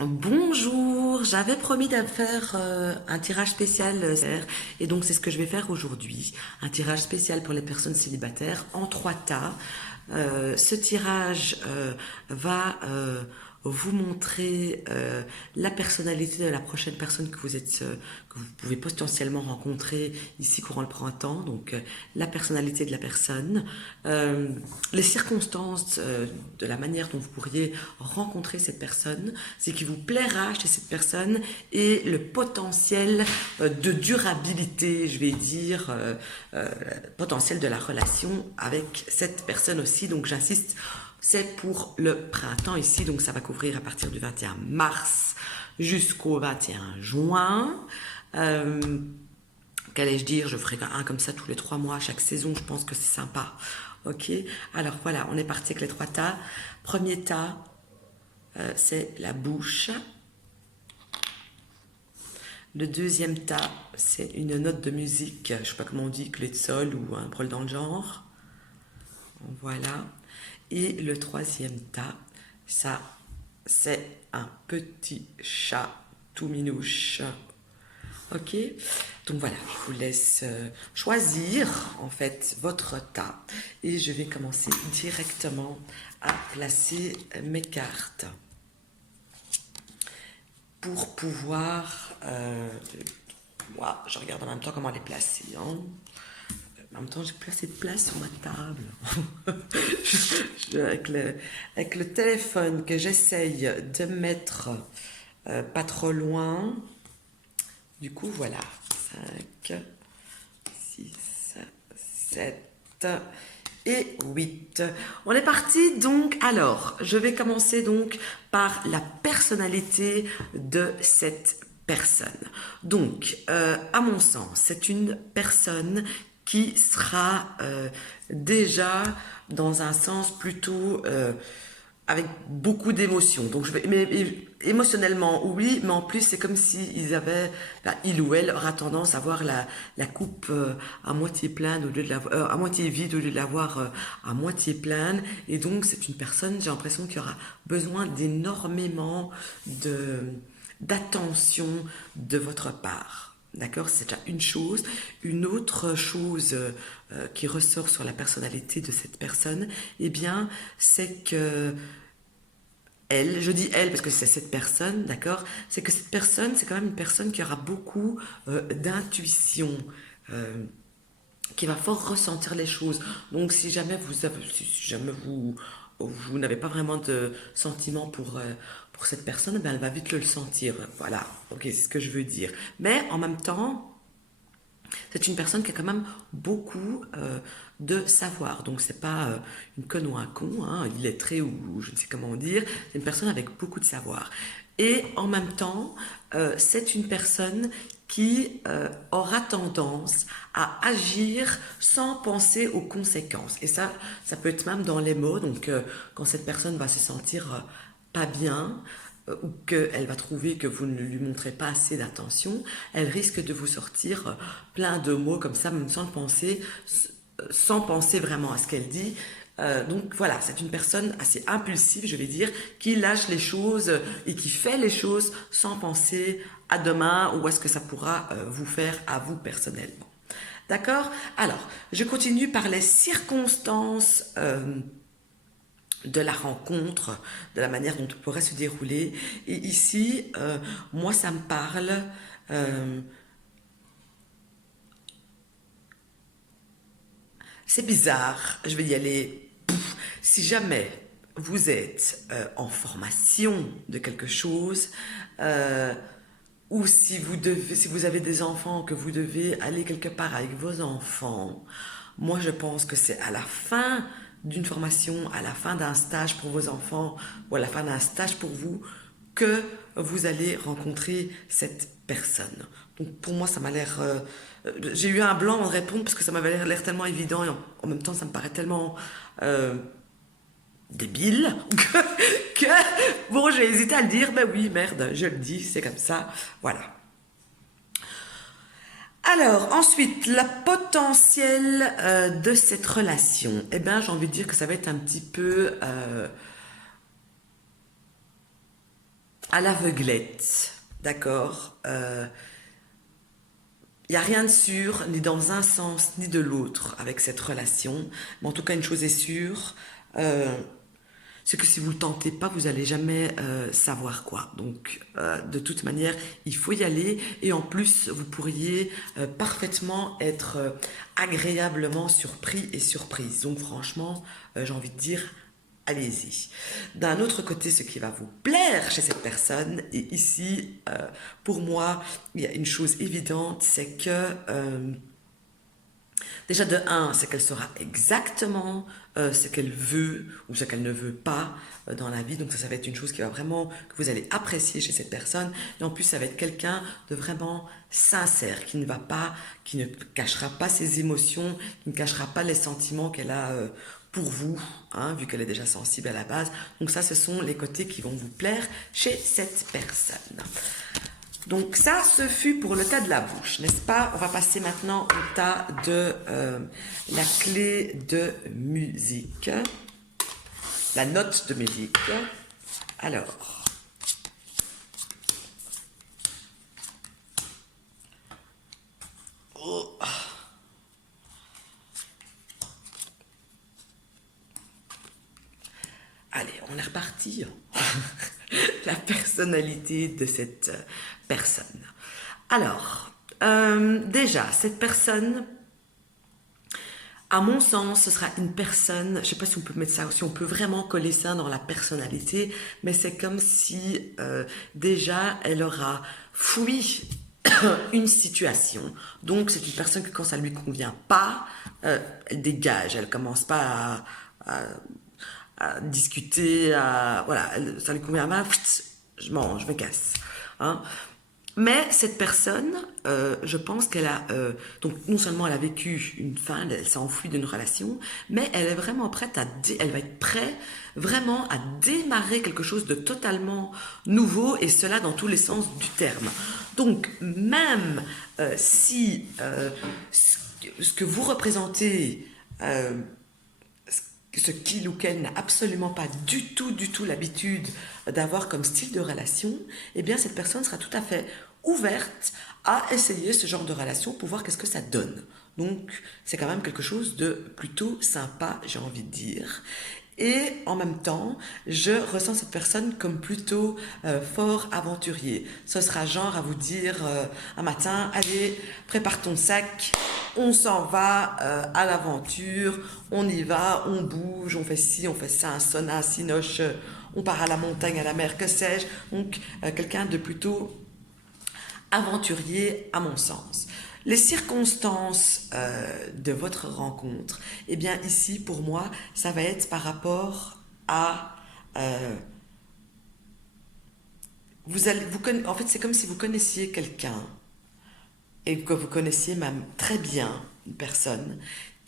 Bonjour, j'avais promis de faire un tirage spécial et donc c'est ce que je vais faire aujourd'hui. Un tirage spécial pour les personnes célibataires en 3 tas. Ce tirage va vous montrer la personnalité de la prochaine personne que vous pouvez potentiellement rencontrer ici courant le printemps. Donc la personnalité de la personne, euh, les circonstances de la manière dont vous pourriez rencontrer cette personne, ce qui vous plaira chez cette personne et le potentiel de durabilité, je vais dire, potentiel de la relation avec cette personne aussi. Donc j'insiste, c'est pour le printemps ici, donc ça va couvrir à partir du 21 mars jusqu'au 21 juin. Euh, Qu'allais-je dire? Je ferai un comme ça tous les 3 mois, chaque saison, je pense que c'est sympa. Ok. Alors voilà, on est parti avec les 3 tas. Premier tas, c'est la bouche. Le deuxième tas, c'est une note de musique, je sais pas comment on dit, clé de sol ou un brol dans le genre. Voilà. Et le troisième tas, ça, c'est un petit chat tout minouche. Ok. Donc voilà, je vous laisse choisir en fait votre tas et je vais commencer directement à placer mes cartes pour pouvoir. Moi, je regarde en même temps comment les placer. Hein. En même temps, j'ai plus assez de place sur ma table. Avec le téléphone que j'essaye de mettre pas trop loin. Du coup, voilà. 5, 6, 7 et 8. On est parti donc. Alors, je vais commencer donc par la personnalité de cette personne. Donc, à mon sens, c'est une personne qui sera déjà dans un sens plutôt avec beaucoup d'émotions. Donc, mais émotionnellement, oui, mais en plus, c'est comme si ils avaient, il ou elle aura tendance à voir la coupe à moitié pleine au lieu de à moitié vide au lieu de la voir à moitié pleine. Et donc, c'est une personne, j'ai l'impression qu'il y aura besoin d'énormément d'attention de votre part. D'accord, c'est déjà une chose. Une autre chose qui ressort sur la personnalité de cette personne, eh bien, c'est que elle, je dis elle parce que c'est cette personne, d'accord, c'est que cette personne, c'est quand même une personne qui aura beaucoup d'intuition, euh, qui va fort ressentir les choses. Donc si jamais vous n'avez pas vraiment de sentiment pour cette personne, ben elle va vite le sentir. Voilà, ok, c'est ce que je veux dire. Mais en même temps, c'est une personne qui a quand même beaucoup de savoir. Donc c'est pas une conne ou un con, hein, illettré ou je ne sais comment dire. C'est une personne avec beaucoup de savoir. Et en même temps, c'est une personne qui aura tendance à agir sans penser aux conséquences. Et ça peut être même dans les mots. Donc quand cette personne va se sentir pas bien, ou qu'elle va trouver que vous ne lui montrez pas assez d'attention, elle risque de vous sortir plein de mots comme ça, même sans penser vraiment à ce qu'elle dit. Donc voilà, c'est une personne assez impulsive, je vais dire, qui lâche les choses et qui fait les choses sans penser à demain ou à ce que ça pourra vous faire à vous personnellement. D'accord? Alors, je continue par les circonstances de la rencontre, de la manière dont tout pourrait se dérouler. Et ici, moi, ça me parle. euh, c'est bizarre, je vais y aller. Si jamais vous êtes en formation de quelque chose, euh, ou si vous avez des enfants, que vous devez aller quelque part avec vos enfants, moi je pense que c'est à la fin d'une formation, à la fin d'un stage pour vos enfants, ou à la fin d'un stage pour vous, que vous allez rencontrer cette personne. Donc pour moi ça m'a l'air... j'ai eu un blanc en répondre parce que ça m'avait l'air tellement évident et en même temps ça me paraît tellement... débile bon j'ai hésité à le dire, ben oui merde je le dis, c'est comme ça, voilà. Alors, ensuite, la potentielle de cette relation. Eh bien, j'ai envie de dire que ça va être un petit peu à l'aveuglette, d'accord? Il n'y a rien de sûr, ni dans un sens, ni de l'autre, avec cette relation. Mais en tout cas, une chose est sûre, euh, c'est que si vous ne le tentez pas, vous n'allez jamais savoir quoi. Donc, de toute manière, il faut y aller. Et en plus, vous pourriez parfaitement être agréablement surpris et surprise. Donc, franchement, j'ai envie de dire, allez-y. D'un autre côté, ce qui va vous plaire chez cette personne, et ici, pour moi, il y a une chose évidente, c'est que déjà de un, c'est qu'elle saura exactement ce qu'elle veut ou ce qu'elle ne veut pas dans la vie. Donc ça va être une chose qui va vraiment, que vous allez apprécier chez cette personne. Et en plus, ça va être quelqu'un de vraiment sincère, qui ne va pas, qui ne cachera pas ses émotions, qui ne cachera pas les sentiments qu'elle a pour vous, hein, vu qu'elle est déjà sensible à la base. Donc ça, ce sont les côtés qui vont vous plaire chez cette personne. Donc ça, ce fut pour le tas de la bouche, n'est-ce pas? On va passer maintenant au tas de la clé de musique, la note de musique. Alors, oh. Allez, on est reparti. La personnalité de cette personne. Alors, déjà, cette personne, à mon sens, ce sera une personne, je ne sais pas si on peut mettre ça, si on peut vraiment coller ça dans la personnalité, mais c'est comme si déjà elle aura fui une situation. Donc c'est une personne que quand ça ne lui convient pas, elle dégage, elle commence pas à discuter, voilà, ça lui convient pas, je mange, je me casse. Hein. Mais cette personne, je pense qu'elle a, donc non seulement elle a vécu une fin, elle s'est enfuie d'une relation, mais elle est vraiment prête elle va être prête vraiment à démarrer quelque chose de totalement nouveau, et cela dans tous les sens du terme. Donc même si ce que vous représentez, ce qu'il ou qu'elle n'a absolument pas du tout l'habitude d'avoir comme style de relation, eh bien cette personne sera tout à fait ouverte à essayer ce genre de relation pour voir qu'est-ce que ça donne. Donc c'est quand même quelque chose de plutôt sympa, j'ai envie de dire. Et en même temps, je ressens cette personne comme plutôt fort aventurier. Ce sera genre à vous dire un matin, allez, prépare ton sac, on s'en va à l'aventure, on y va, on bouge, on fait ci, on fait ça, un sauna, un cinoche, on part à la montagne, à la mer, que sais-je. Donc quelqu'un de plutôt aventurier à mon sens. Les circonstances de votre rencontre, eh bien ici pour moi, ça va être par rapport à en fait c'est comme si vous connaissiez quelqu'un et que vous connaissiez même très bien une personne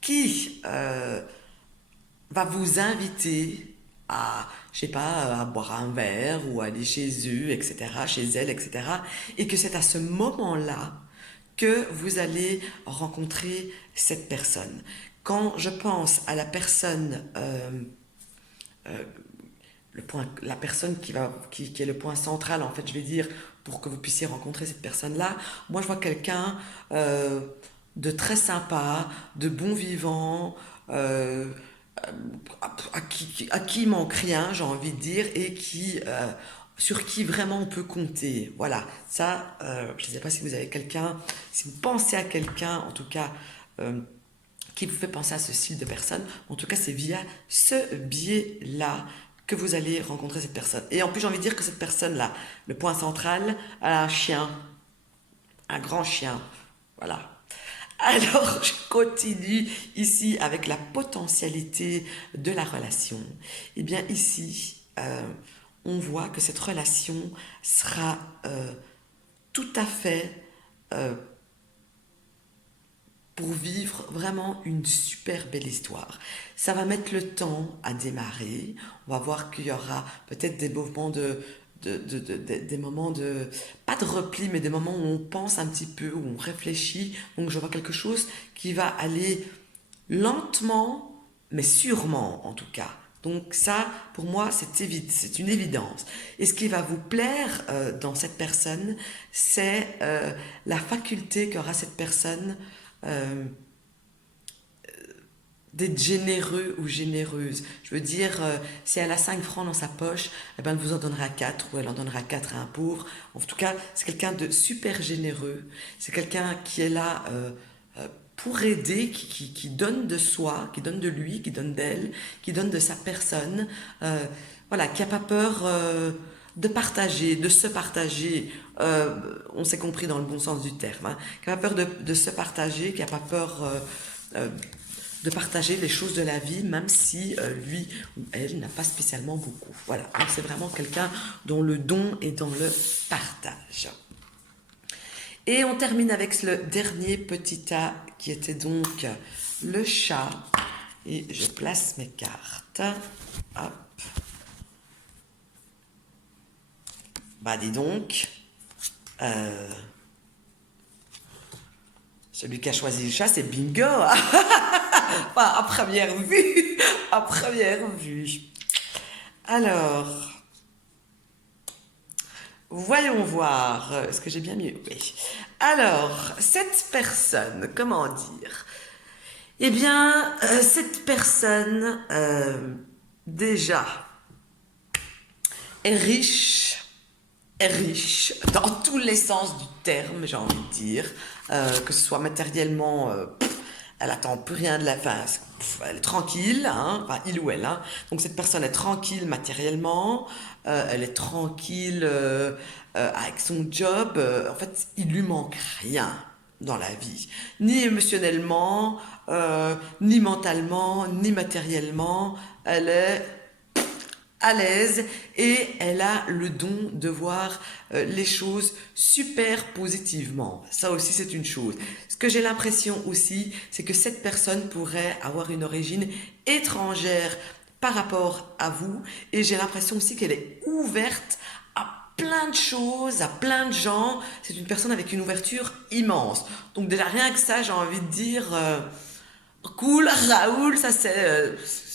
qui va vous inviter à, je sais pas, à boire un verre ou à aller chez eux, etc., chez elle, etc. Et que c'est à ce moment-là que vous allez rencontrer cette personne. Quand je pense à la personne, la personne qui est le point central, en fait, je vais dire, pour que vous puissiez rencontrer cette personne-là, moi je vois quelqu'un de très sympa, de bon vivant, à qui il manque rien, j'ai envie de dire, et sur qui vraiment on peut compter. Voilà, ça, je ne sais pas si vous avez quelqu'un, si vous pensez à quelqu'un, en tout cas, qui vous fait penser à ce style de personne. En tout cas, c'est via ce biais-là que vous allez rencontrer cette personne. Et en plus, j'ai envie de dire que cette personne-là, le point central, elle a un chien, un grand chien. Voilà. Alors, je continue ici avec la potentialité de la relation. Eh bien, ici, on voit que cette relation sera tout à fait pour vivre vraiment une super belle histoire. Ça va mettre le temps à démarrer. On va voir qu'il y aura peut-être des moments des moments de, pas de repli, mais des moments où on pense un petit peu, où on réfléchit. Donc je vois quelque chose qui va aller lentement, mais sûrement en tout cas. Donc ça, pour moi, c'est une évidence. Et ce qui va vous plaire dans cette personne, c'est la faculté qu'aura cette personne euh, d'être généreux ou généreuse. Je veux dire, si elle a 5 francs dans sa poche, eh ben, elle vous en donnera 4 ou elle en donnera 4 à un pauvre. En tout cas, c'est quelqu'un de super généreux. C'est quelqu'un qui est là pour aider, qui donne de soi, qui donne de lui, qui donne d'elle, qui donne de sa personne. Voilà, qui n'a pas peur de partager, de se partager. On s'est compris dans le bon sens du terme. Hein, qui n'a pas peur de se partager, qui n'a pas peur euh, de partager les choses de la vie, même si lui ou elle n'a pas spécialement beaucoup. Voilà, donc c'est vraiment quelqu'un dont le don est dans le partage. Et on termine avec le dernier petit tas qui était donc le chat. Et je place mes cartes. Hop. Bah dis donc, celui qui a choisi le chat, c'est bingo. Enfin, à première vue. À première vue. Alors, voyons voir. Est-ce que j'ai bien mis? Oui. Alors, cette personne, comment dire? Eh bien, cette personne, déjà, est riche dans tous les sens du terme, j'ai envie de dire, que ce soit matériellement, elle attend plus rien de la fin, elle est tranquille, hein, enfin il ou elle, hein. Donc cette personne est tranquille matériellement, elle est tranquille avec son job, en fait il lui manque rien dans la vie, ni émotionnellement, ni mentalement, ni matériellement, elle est à l'aise et elle a le don de voir les choses super positivement. Ça aussi, c'est une chose. Ce que j'ai l'impression aussi, c'est que cette personne pourrait avoir une origine étrangère par rapport à vous et j'ai l'impression aussi qu'elle est ouverte à plein de choses, à plein de gens. C'est une personne avec une ouverture immense. Donc déjà rien que ça, j'ai envie de dire cool, Raoul, ça c'est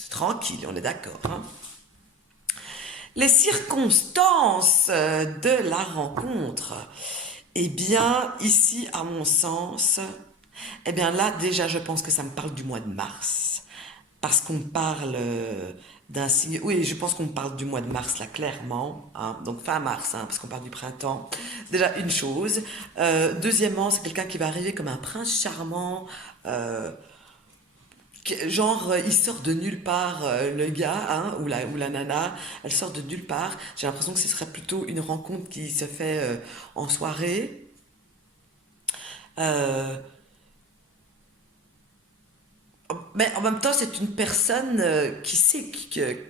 tranquille, on est d'accord, hein. Les circonstances de la rencontre. Eh bien, ici, à mon sens, eh bien là, déjà, je pense que ça me parle du mois de mars. Parce qu'on parle d'un signe... Oui, je pense qu'on parle du mois de mars, là, clairement. Hein. Donc, fin mars, hein, parce qu'on parle du printemps. Déjà, une chose. Deuxièmement, c'est quelqu'un qui va arriver comme un prince charmant... Genre, il sort de nulle part, le gars, hein, ou la nana, elle sort de nulle part. J'ai l'impression que ce serait plutôt une rencontre qui se fait en soirée. Euh, mais en même temps, c'est une personne qui sait, qui est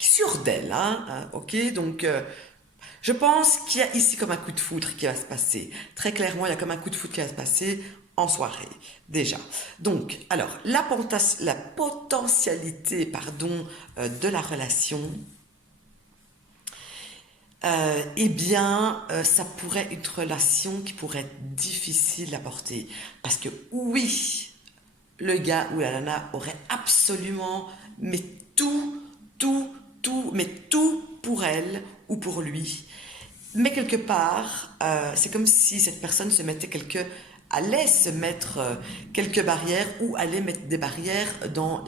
sûre d'elle, ok? Donc, je pense qu'il y a ici comme un coup de foudre qui va se passer. Très clairement, il y a comme un coup de foudre qui va se passer en soirée, déjà. Donc, alors, la potentialité, pardon, de la relation, eh bien, ça pourrait être une relation qui pourrait être difficile à porter. Parce que oui, le gars ou la nana aurait absolument, mais mais tout pour elle ou pour lui. Mais quelque part, c'est comme si cette personne allait se mettre quelques barrières ou allait mettre des barrières dans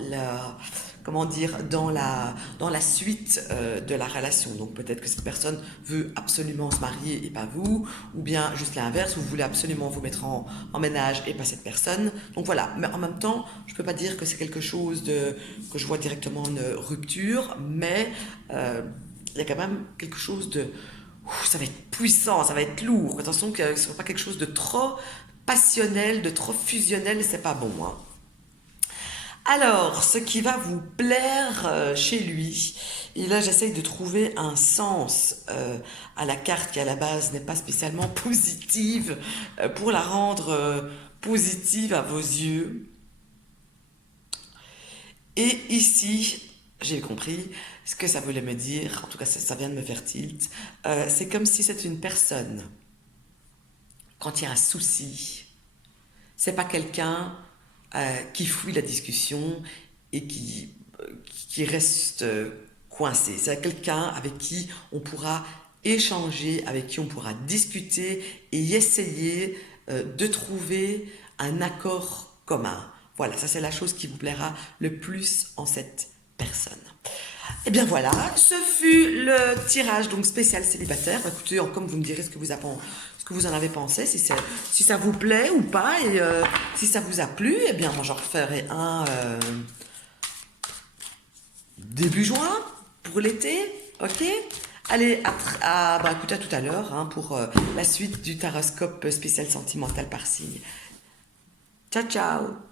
comment dire, dans la suite de la relation. Donc peut-être que cette personne veut absolument se marier et pas vous, ou bien juste l'inverse, vous voulez absolument vous mettre en ménage et pas cette personne. Donc voilà, mais en même temps, je peux pas dire que c'est quelque chose que je vois directement une rupture, mais il y a quand même quelque chose de ça va être puissant, ça va être lourd. Attention que ce ne soit pas quelque chose de trop passionnel, de trop fusionnel, c'est pas bon. Hein. Alors, ce qui va vous plaire chez lui, et là j'essaye de trouver un sens à la carte qui à la base n'est pas spécialement positive pour la rendre positive à vos yeux. Et ici, j'ai compris ce que ça voulait me dire, en tout cas ça vient de me faire tilt. C'est comme si c'est une personne, quand il y a un souci, c'est pas quelqu'un qui fuit la discussion et qui reste coincé. C'est quelqu'un avec qui on pourra échanger, avec qui on pourra discuter et essayer de trouver un accord commun. Voilà, ça c'est la chose qui vous plaira le plus en cette personne. Et bien voilà, ce fut le tirage donc spécial célibataire. Écoutez, comme vous me direz ce que vous en avez pensé, si ça vous plaît ou pas, et si ça vous a plu, eh bien moi j'en referai un début juin pour l'été, ok? Allez, écoutez, à tout à l'heure hein, pour la suite du taroscope spécial sentimental par signe. Ciao, ciao!